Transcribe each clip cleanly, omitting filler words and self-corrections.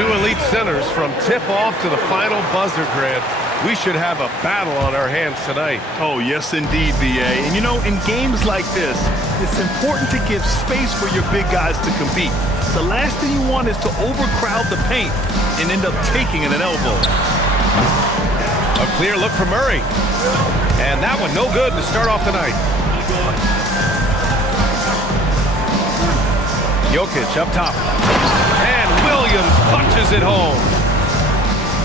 Two elite centers from tip-off to the final buzzer, Grant. We should have a battle on our hands tonight. Oh, yes, indeed, B.A. And, you know, in games like this, it's important to give space for your big guys to compete. The last thing you want is to overcrowd the paint and end up taking an elbow. A clear look for Murray. And that one no good to start off the night. Jokic up top. And Williams punches it home.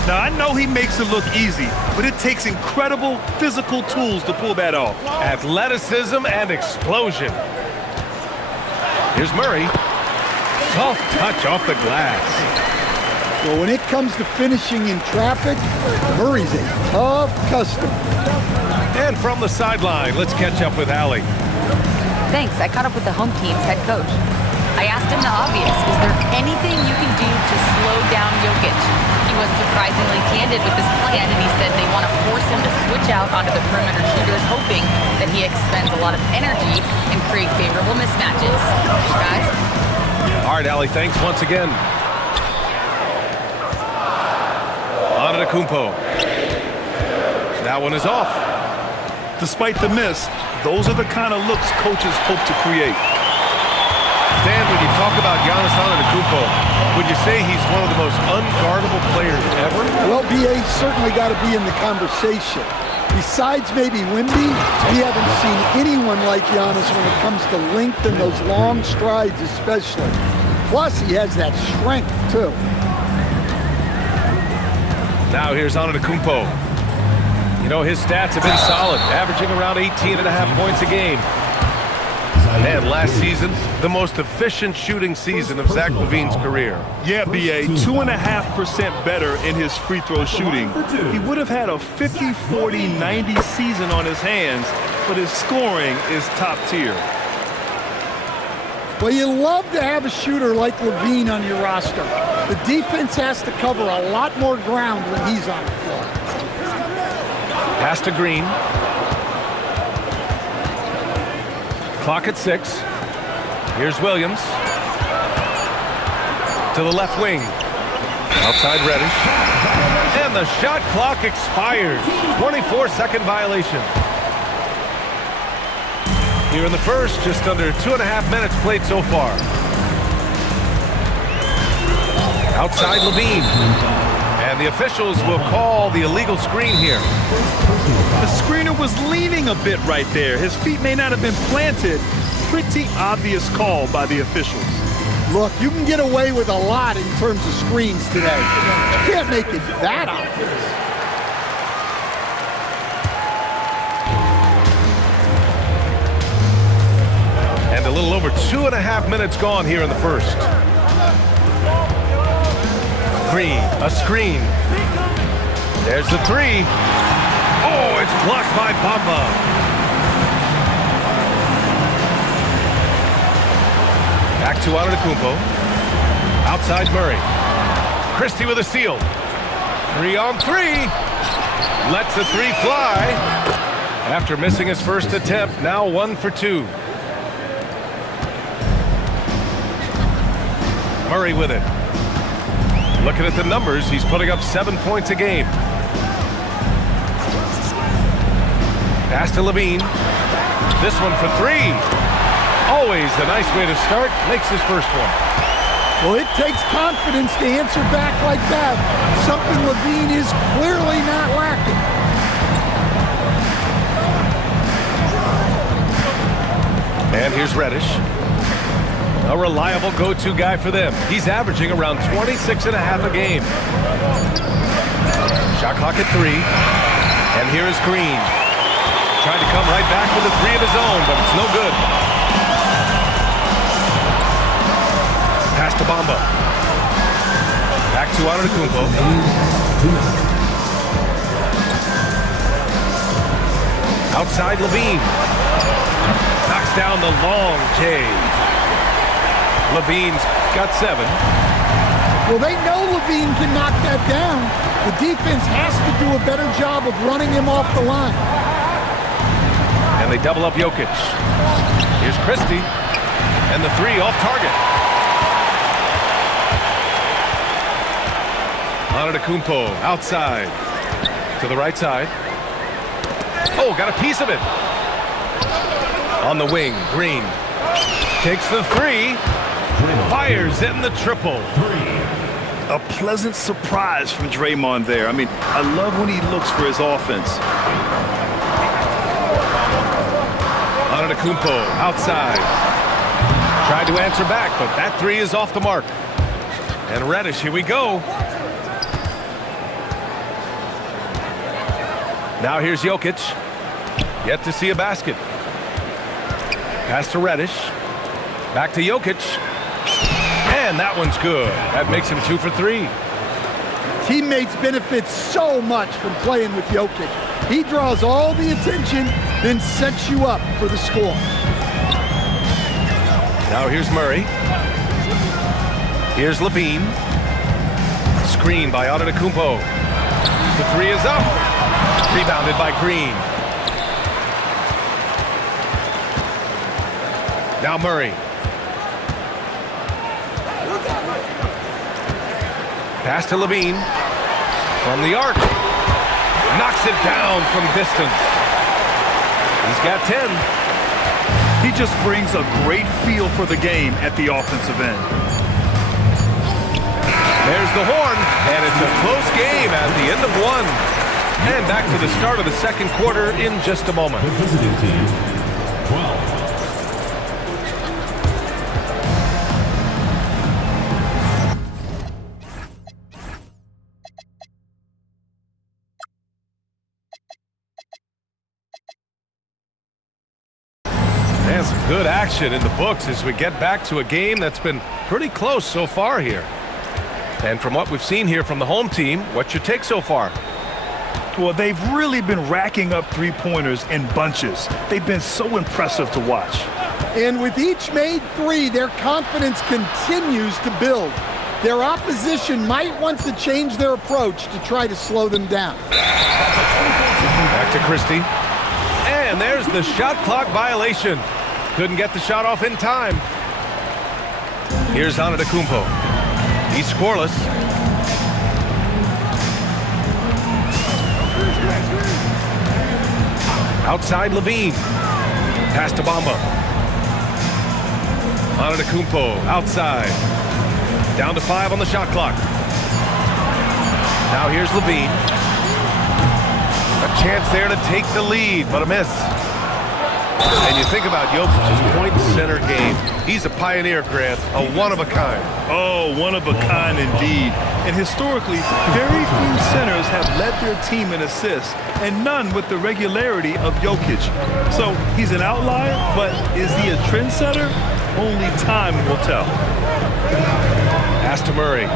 Now, I know he makes it look easy, but it takes incredible physical tools to pull that off. Athleticism and explosion. Here's Murray. Soft touch off the glass. Well, when it comes to finishing in traffic, Murray's a tough customer. And from the sideline, let's catch up with Allie. Thanks. I caught up with the home team's head coach. I asked him the obvious. Is there anything you can do to slow down Jokic? He was surprisingly candid with his plan, and he said they want to force him to switch out onto the perimeter shooters, hoping that he expends a lot of energy and create favorable mismatches. Guys? All right, Allie, thanks once again. Antetokounmpo. That one is off. Despite the miss, those are the kind of looks coaches hope to create. Stan, when you talk about Giannis Antetokounmpo, would you say he's one of the most unguardable players ever? Well, BA's certainly got to be in the conversation. Besides maybe Wemby, we haven't seen anyone like Giannis when it comes to length and those long strides especially. Plus, he has that strength, too. Now here's Antetokounmpo. You know, his stats have been solid, averaging around 18.5 points a game. And last season, the most efficient shooting season of Zach LaVine's career. Yeah, B.A., 2.5% better in his free throw shooting. He would have had a 50, 40, 90 season on his hands, but his scoring is top tier. Well, you love to have a shooter like LaVine on your roster. The defense has to cover a lot more ground when he's on the floor. Pass to Green. Clock at 6. Here's Williams. To the left wing. Outside Reddish. And the shot clock expires. 24-second violation. Here in the first, just under 2.5 minutes played so far. Outside LaVine. And the officials will call the illegal screen here. The screener was leaning a bit right there. His feet may not have been planted. Pretty obvious call by the officials. Look, you can get away with a lot in terms of screens today. You can't make it that obvious. And a little over 2.5 minutes gone here in the first. Green, a screen. There's the three. Oh, it's blocked by Bamba. Back to Antetokounmpo. Outside Murray. Christie with a steal. 3-on-3. Lets the three fly. After missing his first attempt, now 1 for 2. Murray with it. Looking at the numbers, he's putting up 7 points a game. Pass to LaVine. This one for 3. Always a nice way to start. Makes his first one. Well, it takes confidence to answer back like that. Something LaVine is clearly not lacking. And here's Reddish. A reliable go-to guy for them. He's averaging around 26.5 a game. Shot clock at 3. And here is Green. Trying to come right back with a 3 of his own, but it's no good. Pass to Bamba. Back to Antetokounmpo. Outside LaVine. Knocks down the long J. LaVine's got 7. Well, they know LaVine can knock that down. The defense has to do a better job of running him off the line. And they double up Jokic. Here's Christie. And the 3 off target. Antetokounmpo outside to the right side. Oh, got a piece of it. On the wing, Green takes the three, fires in the triple. A pleasant surprise from Draymond there. I mean, I love when he looks for his offense. Antetokounmpo outside. Tried to answer back, but that three is off the mark. And Reddish, here we go. Now here's Jokic. Yet to see a basket. Pass to Reddish. Back to Jokic. And that one's good. That makes him 2 for 3. Teammates benefit so much from playing with Jokic. He draws all the attention, then sets you up for the score. Now here's Murray. Here's Levine. Screen by Antetokounmpo. The three is up. Rebounded by Green. Now Murray. Pass to Levine. From the arc. Knocks it down from distance. He's got 10. He just brings a great feel for the game at the offensive end. There's the horn, and it's a close game at the end of one. And back to the start of the second quarter in just a moment. The visiting team, 12. And some good action in the books as we get back to a game that's been pretty close so far here. And from what we've seen here from the home team, what's your take so far? Well, they've really been racking up three-pointers in bunches. They've been so impressive to watch. And with each made three, their confidence continues to build. Their opposition might want to change their approach to try to slow them down. Back to Christie. And there's the shot clock violation. Couldn't get the shot off in time. Here's Antetokounmpo. He's scoreless. Outside Levine. Pass to Bamba. Antetokounmpo outside. Down to 5 on the shot clock. Now here's Levine. A chance there to take the lead, but a miss. And you think about Jokic's point center game. He's a pioneer, Grant, a one-of-a-kind. Oh, one of a kind indeed. And historically, very few centers have led their team in assists, and none with the regularity of Jokic. So he's an outlier, but is he a trendsetter? Only time will tell. Pass to Murray.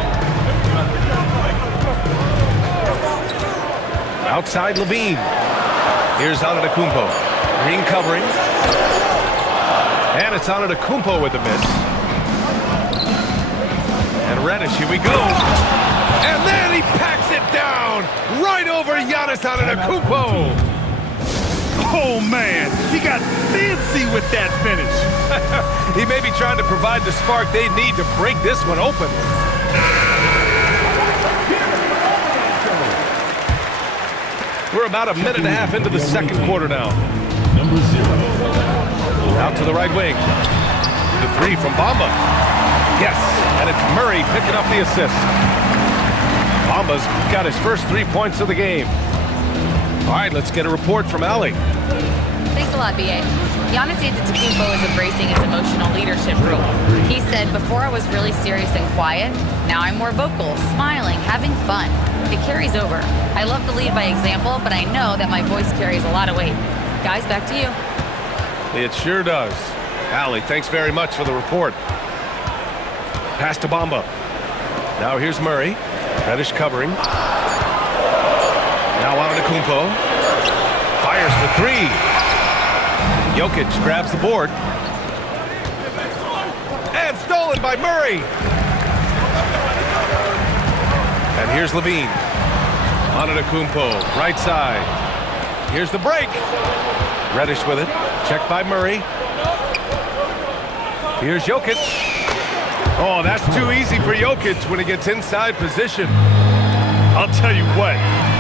Outside Levine. Here's Antetokounmpo. Green covering. And it's Antetokounmpo with the miss. And Reddish, here we go. And then he packs it down right over Giannis Antetokounmpo. Oh, man, he got fancy with that finish. He may be trying to provide the spark they need to break this one open. We're about a minute and a half into the second quarter now. Number 0. Out to the right wing. The three from Bamba. Yes, and it's Murray picking up the assist. Bamba's got his first 3 points of the game. All right, let's get a report from Allie. Thanks a lot, B.A. Giannis Antetokounmpo is embracing his emotional leadership role. He said, before I was really serious and quiet, now I'm more vocal, smiling, having fun. It carries over. I love to lead by example, but I know that my voice carries a lot of weight. Guys, back to you. It sure does. Allie, thanks very much for the report. Pass to Bamba. Now here's Murray. Reddish covering. Now Antetokounmpo. Fires for three. Jokic grabs the board. And stolen by Murray. And here's Levine. Antetokounmpo, right side. Here's the break. Reddish with it. Checked by Murray. Here's Jokic. Oh, that's too easy for Jokic when he gets inside position. I'll tell you what,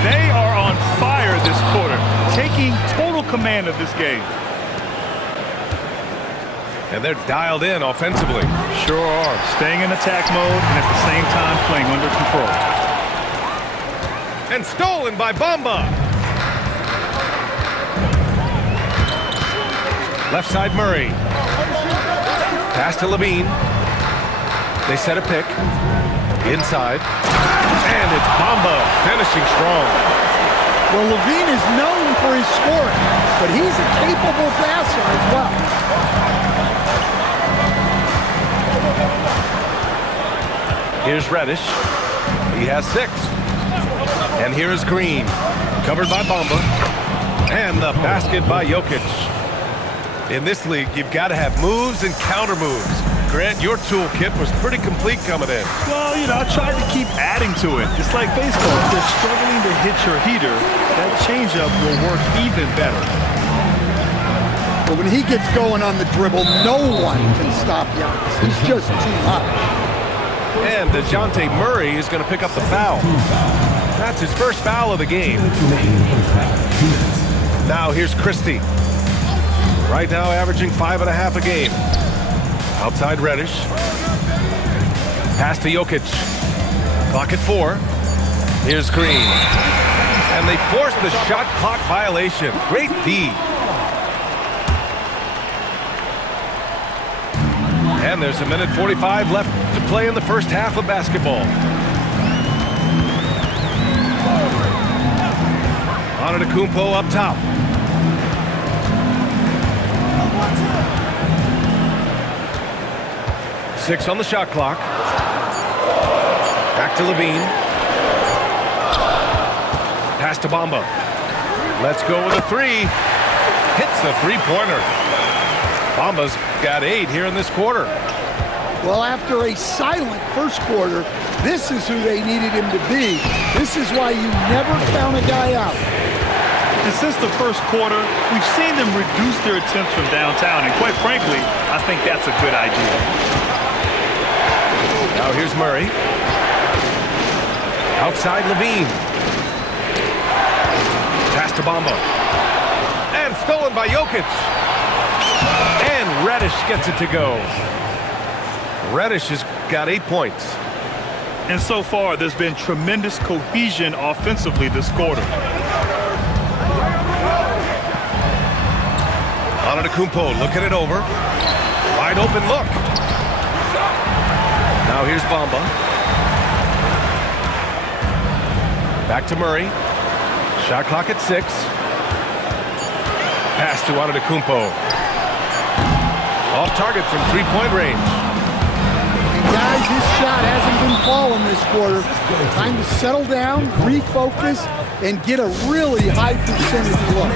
they are on fire this quarter, taking total command of this game. And they're dialed in offensively. Sure are. Staying in attack mode and at the same time playing under control. And stolen by Bamba. Left side Murray. Pass to Levine. They set a pick. Inside. And it's Bamba finishing strong. Well, Levine is known for his scoring, but he's a capable passer as well. Here's Reddish. He has 6. And here's Green. Covered by Bamba. And the basket by Jokic. In this league, you've got to have moves and counter moves. Grant, your toolkit was pretty complete coming in. Well, you know, I tried to keep adding to it. It's like baseball. If you're struggling to hit your heater, that changeup will work even better. But when he gets going on the dribble, no one can stop Giannis. He's just too hot. And DeJounte Murray is going to pick up the foul. That's his first foul of the game. Now here's Christie. Right now averaging 5.5 a game. Outside Reddish. Pass to Jokic. Clock at 4. Here's Green. And they force the shot clock violation. Great D. And there's 1:45 left to play in the first half of basketball. Antetokounmpo up top. Six on the shot clock. Back to Levine. Pass to Bamba. Let's go with a 3. Hits the three-pointer. Bamba's got 8 here in this quarter. Well, after a silent first quarter, this is who they needed him to be. This is why you never count a guy out. And since the first quarter, we've seen them reduce their attempts from downtown, and quite frankly, I think that's a good idea. Now here's Murray. Outside Levine. Pass to Bamba. And stolen by Jokic. And Reddish gets it to go. Reddish has got 8 points. And so far, there's been tremendous cohesion offensively this quarter. Antetokounmpo looking it over. Wide open look. Now here's Bamba. Back to Murray. Shot clock at 6. Pass to Antetokounmpo. Off target from three-point range. And guys, his shot hasn't been falling this quarter. Time to settle down, refocus, and get a really high percentage look.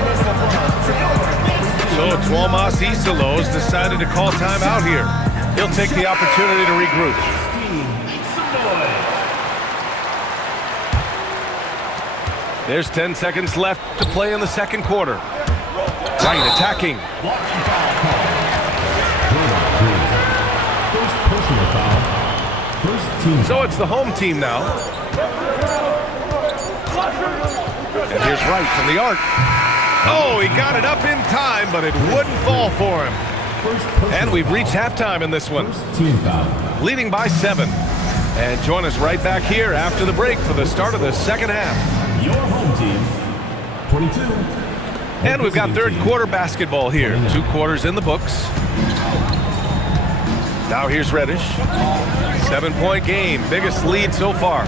So Tuomas Isalos decided to call timeout here. He'll take the opportunity to regroup. There's 10 seconds left to play in the second quarter. Right, attacking. First personal foul. First team. So it's the home team now. And here's Wright from the arc. Oh, he got it up in time, but it wouldn't fall for him. And we've reached halftime in this one. Team foul. Leading by 7. And join us right back here after the break for the start of the second half. Your home team, 22. And we've got third quarter basketball here. 2 quarters in the books. Now here's Reddish. 7-point game. Biggest lead so far.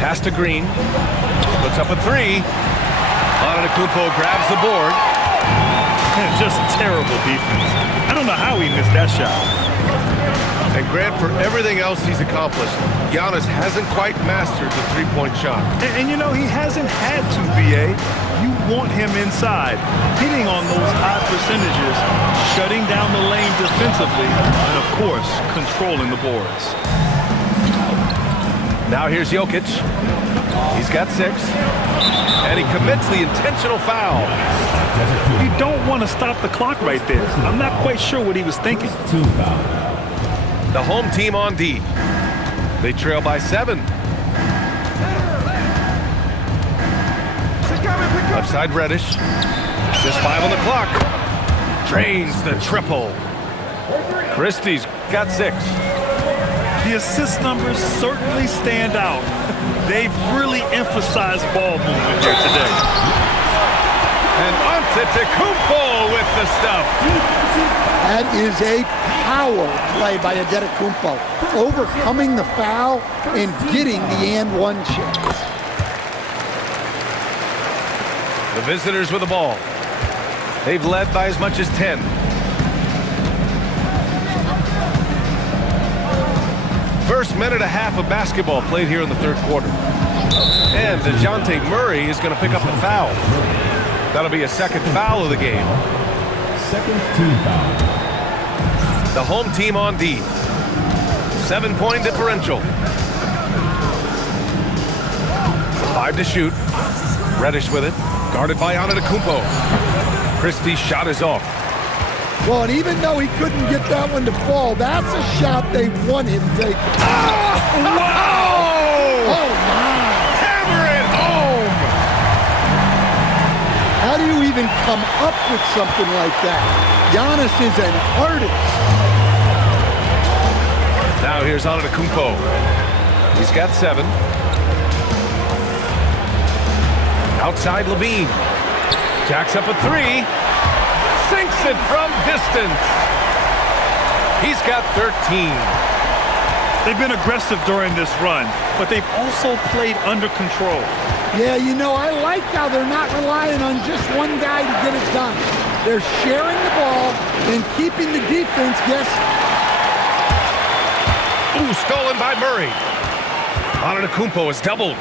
Pass to Green. Puts up a 3. Antetokounmpo grabs the board. Just terrible defense. I don't know how he missed that shot. And Grant, for everything else he's accomplished, Giannis hasn't quite mastered the three-point shot. And you know, he hasn't had to, B.A. You want him inside, hitting on those high percentages, shutting down the lane defensively, and of course, controlling the boards. Now here's Jokic. He's got 6. And he commits the intentional foul. You don't want to stop the clock right there. I'm not quite sure what he was thinking. Team foul. The home team on D. They trail by 7. Left side Reddish. Just 5 on the clock. Drains the triple. Christie's got 6. The assist numbers certainly stand out. They've really emphasized ball movement here today. And Antetokounmpo with the stuff. That is a power play by Antetokounmpo, overcoming the foul and getting the and one chance. The visitors with the ball. They've led by as much as 10. First minute and a half of basketball played here in the third quarter. And DeJounte Murray is going to pick up the foul. That'll be a second foul of the game. Second team foul. The home team on D. 7-point differential. 5 to shoot. Reddish with it. Guarded by Antetokounmpo. Christie's shot is off. Well, and even though he couldn't get that one to fall, that's a shot they want him taking. Wow! Oh, my. Hammer it home! How do you even come up with something like that? Giannis is an artist. Now here's Antetokounmpo. He's got 7. Outside Levine. Jacks up a 3. Sinks it from distance. He's got 13. They've been aggressive during this run, but they've also played under control. Yeah, you know, I like how they're not relying on just one guy to get it done. They're sharing the ball and keeping the defense guessing. Ooh, stolen by Murray. Antetokounmpo is doubled.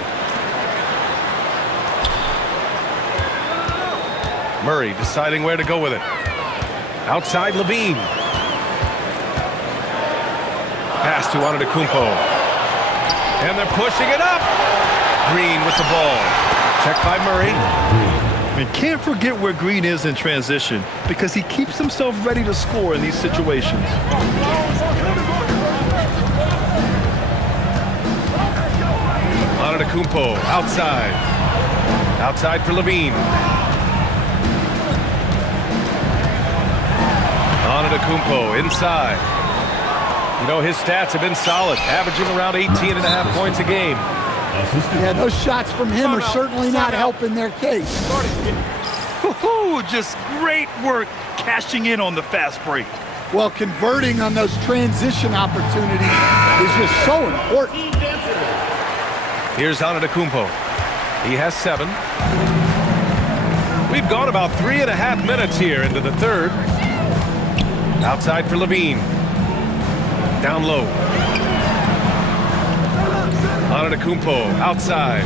Murray deciding where to go with it. Outside Levine. Pass to Antetokounmpo. And they're pushing it up. Green with the ball. Checked by Murray. And can't forget where Green is in transition because he keeps himself ready to score in these situations. Antetokounmpo outside. Outside for Levine. Antetokounmpo inside. You know, his stats have been solid, averaging around 18.5 points a game. Yeah, those shots from him are certainly not helping their case. Just great work cashing in on the fast break. Well, converting on those transition opportunities is just so important. Here's Antetokounmpo. He has 7. We've gone about 3.5 minutes here into the third. Outside for Levine. Down low. Antetokounmpo outside.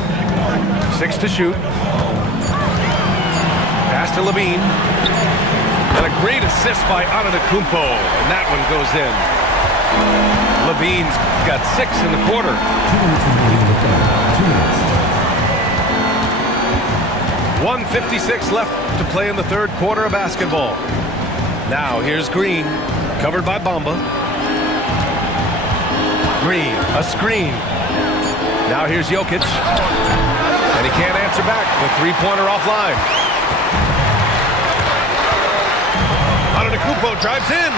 6 to shoot. Pass to Levine. And a great assist by Antetokounmpo. And that one goes in. Levine's got 6 in the quarter. 1:56 left to play in the third quarter of basketball. Now here's Green, covered by Bamba. Green, a screen. Now here's Jokic. And he can't answer back. The three-pointer offline. Antetokounmpo drives in.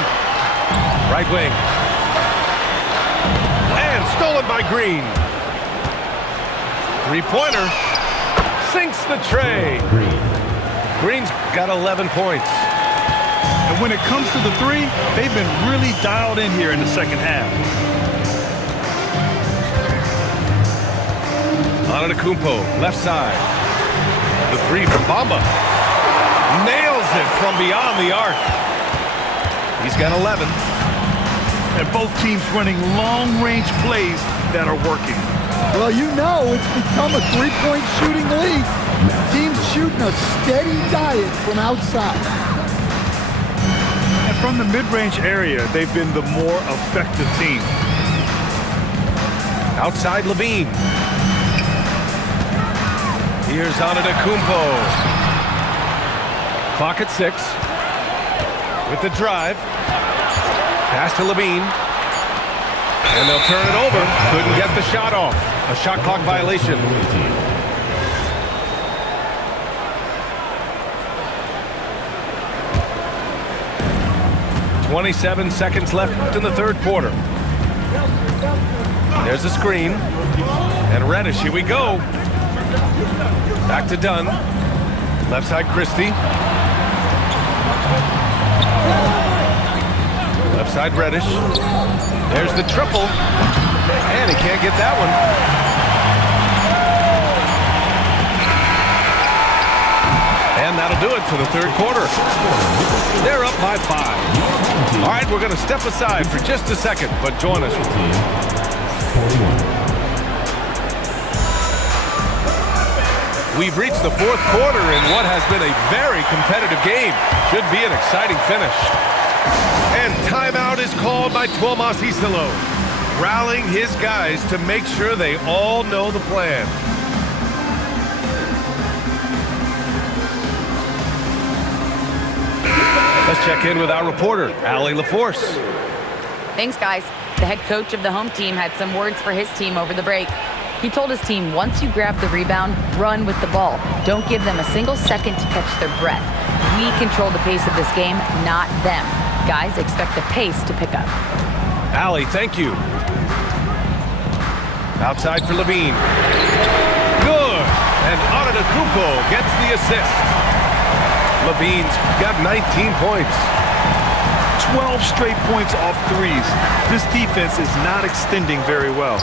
Right wing. And stolen by Green. Three-pointer. Sinks the tray. Green's got 11 points. And when it comes to the three, they've been really dialed in here in the second half. Antetokounmpo, left side. The three from Bamba. Nails it from beyond the arc. He's got 11. And both teams running long-range plays that are working. Well, you know it's become a three-point shooting league. Teams shooting a steady diet from outside. And from the mid-range area, they've been the more effective team. Outside Levine. Here's Antetokounmpo. Clock at 6. With the drive. Pass to Levine. And they'll turn it over. Couldn't get the shot off. A shot clock violation. 27 seconds left in the third quarter. There's a screen. And Reddish, here we go. Back to Dunn. Left side, Christie. Left side, Reddish. There's the triple. And he can't get that one. And that'll do it for the third quarter. They're up by 5. All right, we're going to step aside for just a second, but join us. We've reached the fourth quarter in what has been a very competitive game. Should be an exciting finish. And timeout is called by Tuomas Isalo, rallying his guys to make sure they all know the plan. Let's check in with our reporter, Allie LaForce. Thanks, guys. The head coach of the home team had some words for his team over the break. He told his team, once you grab the rebound, run with the ball. Don't give them a single second to catch their breath. We control the pace of this game, not them. Guys, expect the pace to pick up. Allie, thank you. Outside for Levine. Good. And Antetokounmpo gets the assist. Levine's got 19 points. 12 straight points off threes. This defense is not extending very well.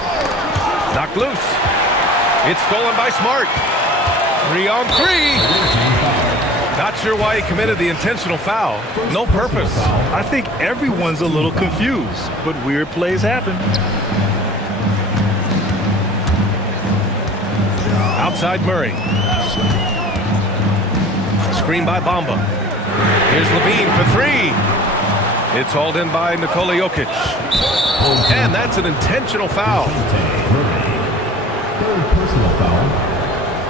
Knocked loose. It's stolen by Smart. 3 on 3. Not sure why he committed the intentional foul. No purpose. I think everyone's a little confused, but weird plays happen. Outside Murray. Screen by Bamba. Here's Levine for 3. It's hauled in by Nikola Jokic. And that's an intentional foul. Third personal foul.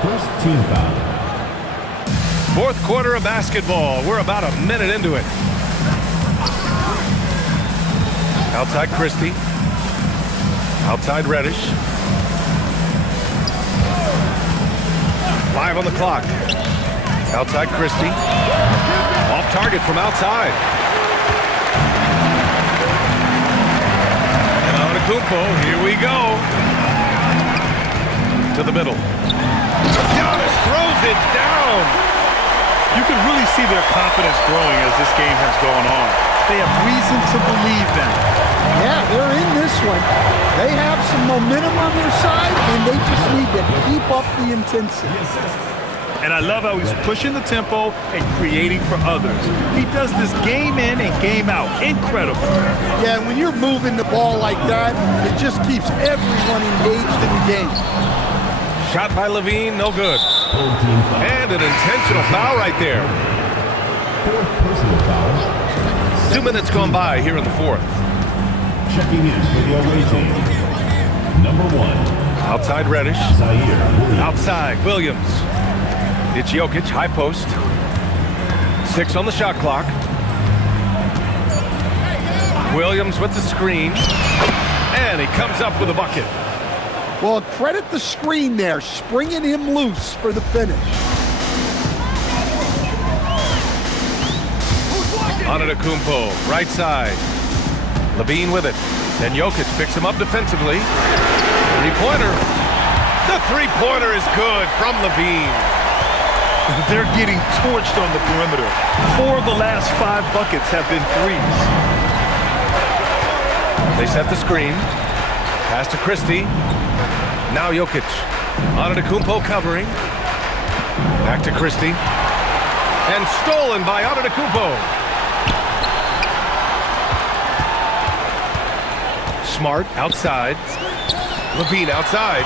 First team foul. Fourth quarter of basketball. We're about a minute into it. Outside Christie. Outside Reddish. 5 on the clock. Outside Christie. Off target from outside. And Antetokounmpo, here we go. To the middle. Giannis throws it down. You can really see their confidence growing as this game has gone on. They have reason to believe that. Yeah, they're in this one. They have some momentum on their side, and they just need to keep up the intensity. And I love how he's pushing the tempo and creating for others. He does this game in and game out. Incredible. Yeah, when you're moving the ball like that, it just keeps everyone engaged in the game. Shot by Levine, no good. And an intentional foul right there. Fourth personal foul. 2 minutes gone by here in the fourth. Checking in for the away team. Number 1. Outside Reddish. Zaire Williams. Outside Williams. It's Jokic, high post. 6 on the shot clock. Williams with the screen. And he comes up with a bucket. Well, credit the screen there, springing him loose for the finish. Antetokounmpo, right side. Levine with it. And Jokic picks him up defensively. Three-pointer. The three-pointer is good from Levine. They're getting torched on the perimeter. 4 of the last 5 buckets have been threes. They set the screen. Pass to Christie. Now Jokic. Antetokounmpo covering. Back to Christie. And stolen by Antetokounmpo. Smart outside. Levine outside.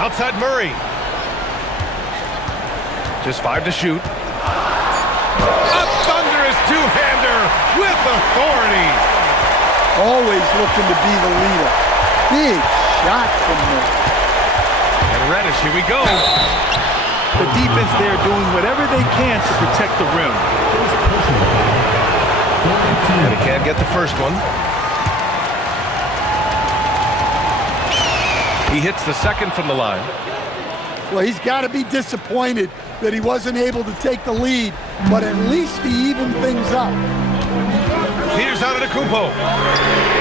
Outside Murray. Just 5 to shoot. A thunderous two-hander with authority. Always looking to be the leader. Big shot from Murray. And Reddish, here we go. The defense there doing whatever they can to protect the rim. And he can't get the first one. He hits the second from the line. Well, he's got to be disappointed that he wasn't able to take the lead, but at least he evened things up. Here's Antetokounmpo.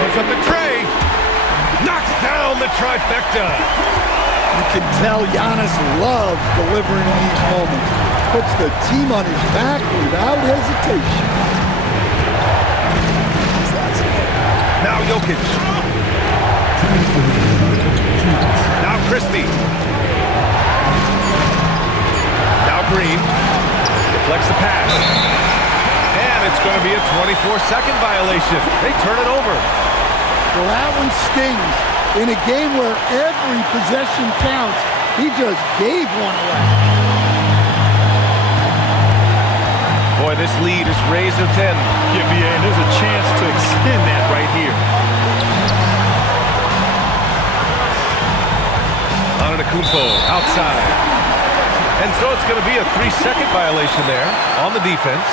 Puts up the tray. Knocks down the trifecta. You can tell Giannis loves delivering in these moments. Puts the team on his back without hesitation. Now Jokic. Now Christie. Now Green. Deflects the pass. And it's going to be a 24-second violation. They turn it over. Well, that one stings. In a game where every possession counts, he just gave one away. Boy, this lead is razor thin. Yeah, BA, and there's a chance to extend that right here. Antetokounmpo outside. And so it's going to be a 3-second violation there on the defense.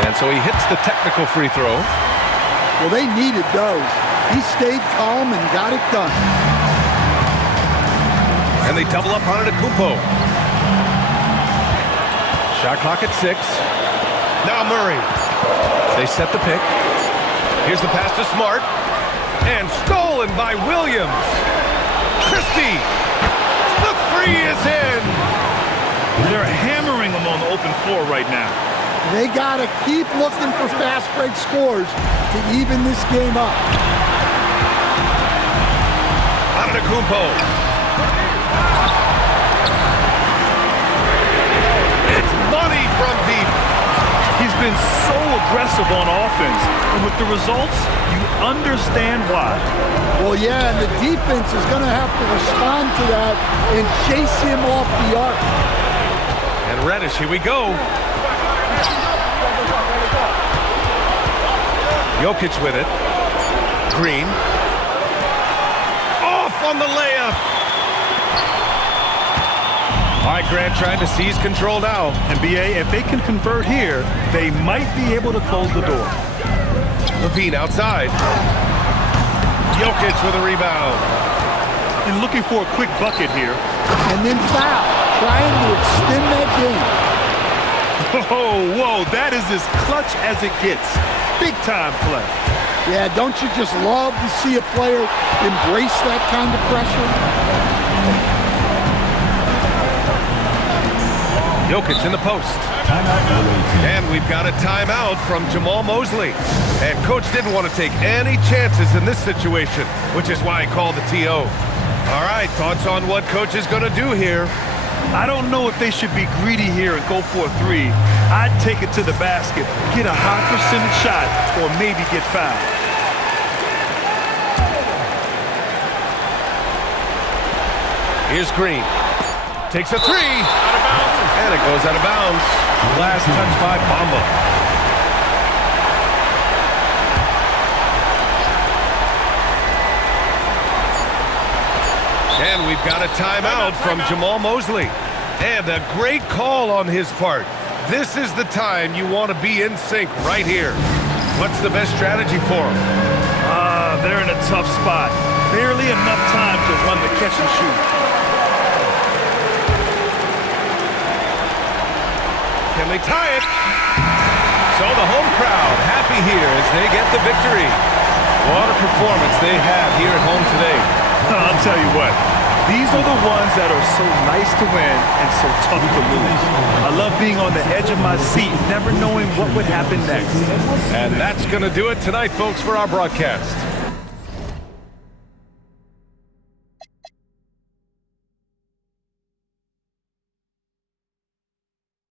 And so he hits the technical free throw. Well, they needed those. He stayed calm and got it done. And they double up on Antetokounmpo. Shot clock at 6. Now Murray. They set the pick. Here's the pass to Smart. And stolen by Williams. Christie. The three is in. They're hammering him on the open floor right now. They got to keep looking for fast break scores to even this game up. Antetokounmpo. It's money from deep. He's been so aggressive on offense, and with the results, you understand why. Well, yeah, and the defense is going to have to respond to that and chase him off the arc. And Reddish, here we go. Jokic with it. Green. Off on the layup. All right, Grant trying to seize control now. And BA, if they can convert here, they might be able to close the door. Levine outside. Jokic with a rebound. And looking for a quick bucket here. And then foul, trying to extend that game. Oh, whoa, that is as clutch as it gets. Big time play. Yeah, don't you just love to see a player embrace that kind of pressure? Jokic in the post. And we've got a timeout from Jamal Mosley. And Coach didn't want to take any chances in this situation, which is why he called the TO. All right, thoughts on what Coach is going to do here? I don't know if they should be greedy here and go for a three. I'd take it to the basket, get a high percentage shot, or maybe get fouled. Here's Green. Takes a three. Out of bounds. And it goes out of bounds. Last touch by Bamba. And we've got a timeout from Jamal Mosley. And a great call on his part. This is the time you want to be in sync right here. What's the best strategy for him? They're in a tough spot. Barely enough time to run the catch and shoot. Can they tie it? So the home crowd happy here as they get the victory. What a performance they have here at home today. I'll tell you what, these are the ones that are so nice to win and so tough to lose. I love being on the edge of my seat, never knowing what would happen next. And that's going to do it tonight, folks, for our broadcast.